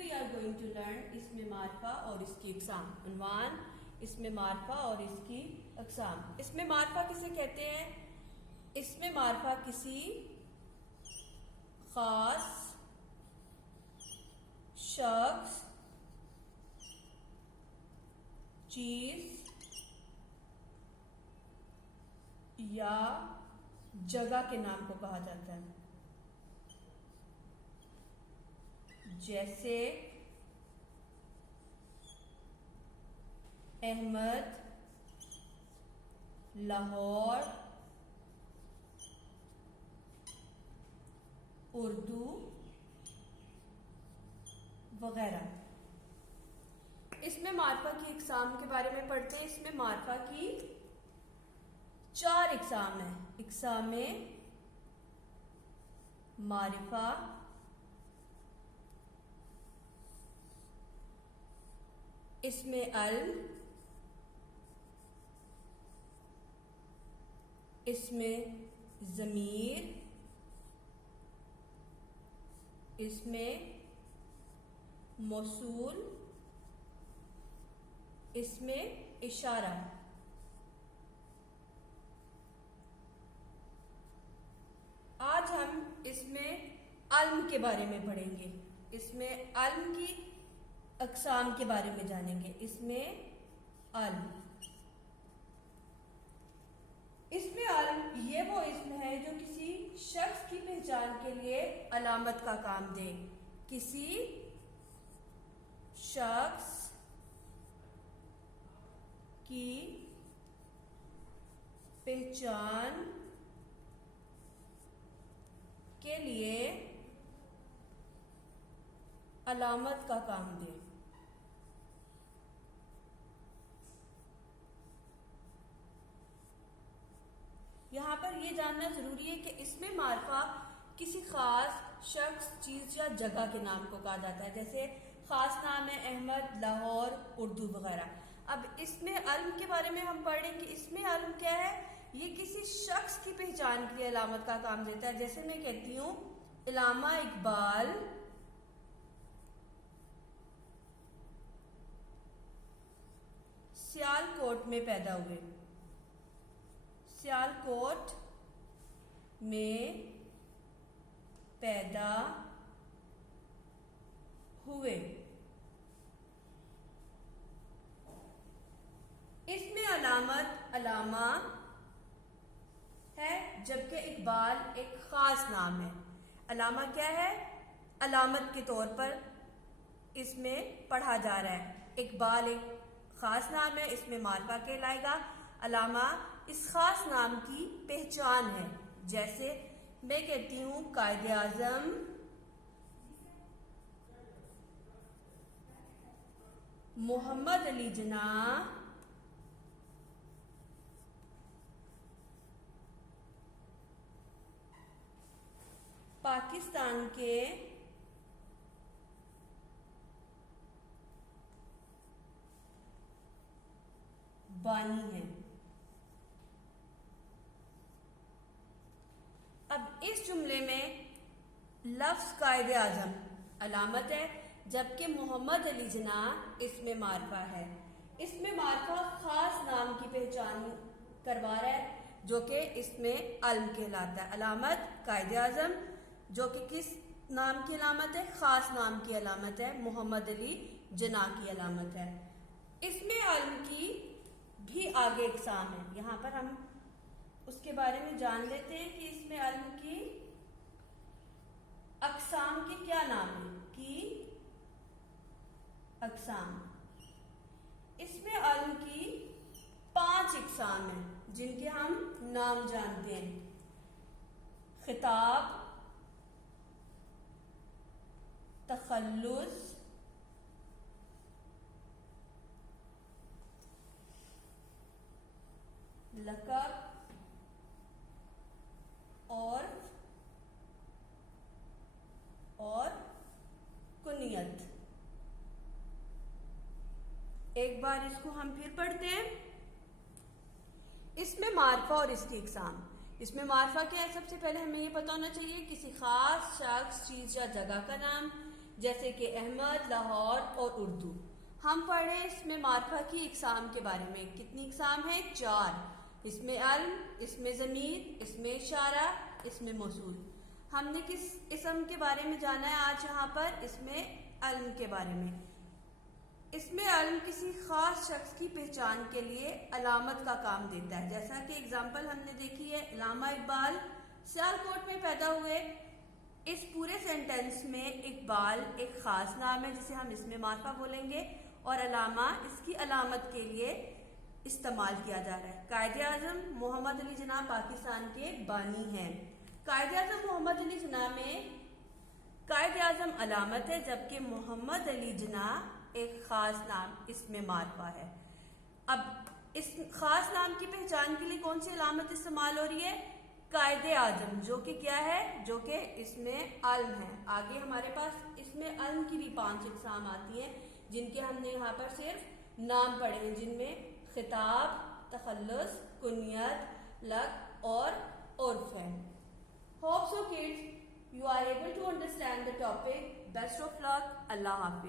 we are going to learn اسم معرفہ اور اس کی اقسام. عنوان اسم معرفہ اور اس کی اقسام. اسم معرفہ کسے کہتے ہیں؟ اسم معرفہ کسی خاص شخص، چیز یا جگہ کے نام کو کہا جاتا ہے. جیسے احمد، لاہور، اردو وغیرہ. اسم معرفہ کی اقسام کے بارے میں پڑھتے ہیں. اسم معرفہ کی 4 اقسام ہیں. اقسام معرفہ، اسم علم، اسم ضمیر، اسم موصول، اسم اشارہ. آج ہم اسم علم کے بارے میں پڑھیں گے. اسم علم کی اقسام کے بارے میں جانیں گے. اسم علم. اسم علم یہ وہ اسم ہے جو کسی شخص کی پہچان کے لیے علامت کا کام دے. کسی شخص کی پہچان کے لیے علامت کا کام دے. یہاں پر یہ جاننا ضروری ہے کہ اسم معرفہ کسی خاص شخص، چیز یا جگہ کے نام کو کہا جاتا ہے. جیسے خاص نام ہے احمد، لاہور، اردو وغیرہ. اب اسم علم کے بارے میں ہم پڑھ رہے ہیں کہ اسم علم کیا ہے؟ یہ کسی شخص کی پہچان کے لیے علامت کا کام دیتا ہے. جیسے میں کہتی ہوں علامہ اقبال سیالکوٹ میں پیدا ہوئے. سیالکوٹ میں پیدا ہوئے. اس میں علامت علامہ ہے، جبکہ اقبال ایک خاص نام ہے. علامہ کیا ہے؟ علامت کے طور پر اس میں پڑھا جا رہا ہے. اقبال ایک خاص نام ہے، اس میں معرفہ کہلائے گا. علامہ اس خاص نام کی پہچان ہے. جیسے میں کہتی ہوں قائد اعظم محمد علی جناح پاکستان کے بانی ہیں. اب اس جملے میں لفظ قائد اعظم علامت ہے، جبکہ محمد علی جناح اس میں معرفہ ہے. اس میں معرفہ خاص نام کی پہچان کروا رہا ہے جو کہ اس میں علم کہلاتا ہے. علامت قائد اعظم جو کہ کس نام کی علامت ہے؟ خاص نام کی علامت ہے. محمد علی جناح کی علامت ہے. اس میں علم کی بھی آگے اقسام ہے. یہاں پر ہم اس کے بارے میں جان لیتے ہیں کہ اس میں علم کی اقسام کے کیا نام ہیں. کی اقسام. اس میں علم کی 5 اقسام ہیں جن کے ہم نام جانتے ہیں. خطاب، تخلص، لقب اور کنیت. ایک بار اس کو ہم پھر پڑھتے ہیں. اس میں معرفہ اور اس کی اقسام. اس میں معرفہ کیا ہے؟ سب سے پہلے ہمیں یہ پتہ ہونا چاہیے کسی خاص شخص، چیز یا جگہ کا نام. جیسے کہ احمد، لاہور اور اردو۔ ہم پڑھیں اس میں معرفہ کی اقسام کے بارے میں۔ کتنی اقسام ہیں؟ 4۔ اس میں علم، اس میں ضمیر، اس میں اشارہ، اس میں موصول۔ ہم نے کس اسم کے بارے میں جانا ہے آج یہاں پر؟ اس میں علم کے بارے میں۔ اس میں علم کسی خاص شخص کی پہچان کے لیے علامت کا کام دیتا ہے، جیسا کہ اگزامپل ہم نے دیکھی ہے، علامہ اقبال سیالکوٹ میں پیدا ہوئے۔ اس پورے سینٹینس میں اقبال ایک خاص نام ہے جسے ہم اس میں معرفہ بولیں گے، اور علامہ اس کی علامت کے لیے استعمال کیا جا رہا ہے۔ قائد اعظم محمد علی جناح پاکستان کے بانی ہیں۔ قائد اعظم محمد علی جناح میں قائد اعظم علامت ہے، جبکہ محمد علی جناح ایک خاص نام اس میں معرفہ ہے۔ اب اس خاص نام کی پہچان کے لیے کون سی علامت استعمال ہو رہی ہے؟ قائد اعظم، جو کہ کیا ہے؟ جو کہ اس میں علم ہے۔ آگے ہمارے پاس اس میں علم کی بھی 5 اقسام آتی ہیں، جن کے ہم نے یہاں پر صرف نام پڑھے ہیں، جن میں خطاب، تخلص، کنیت، لقب اور عرف ہے۔ Hope so kids, you are able to understand the topic. Best of luck. اللہ حافظ.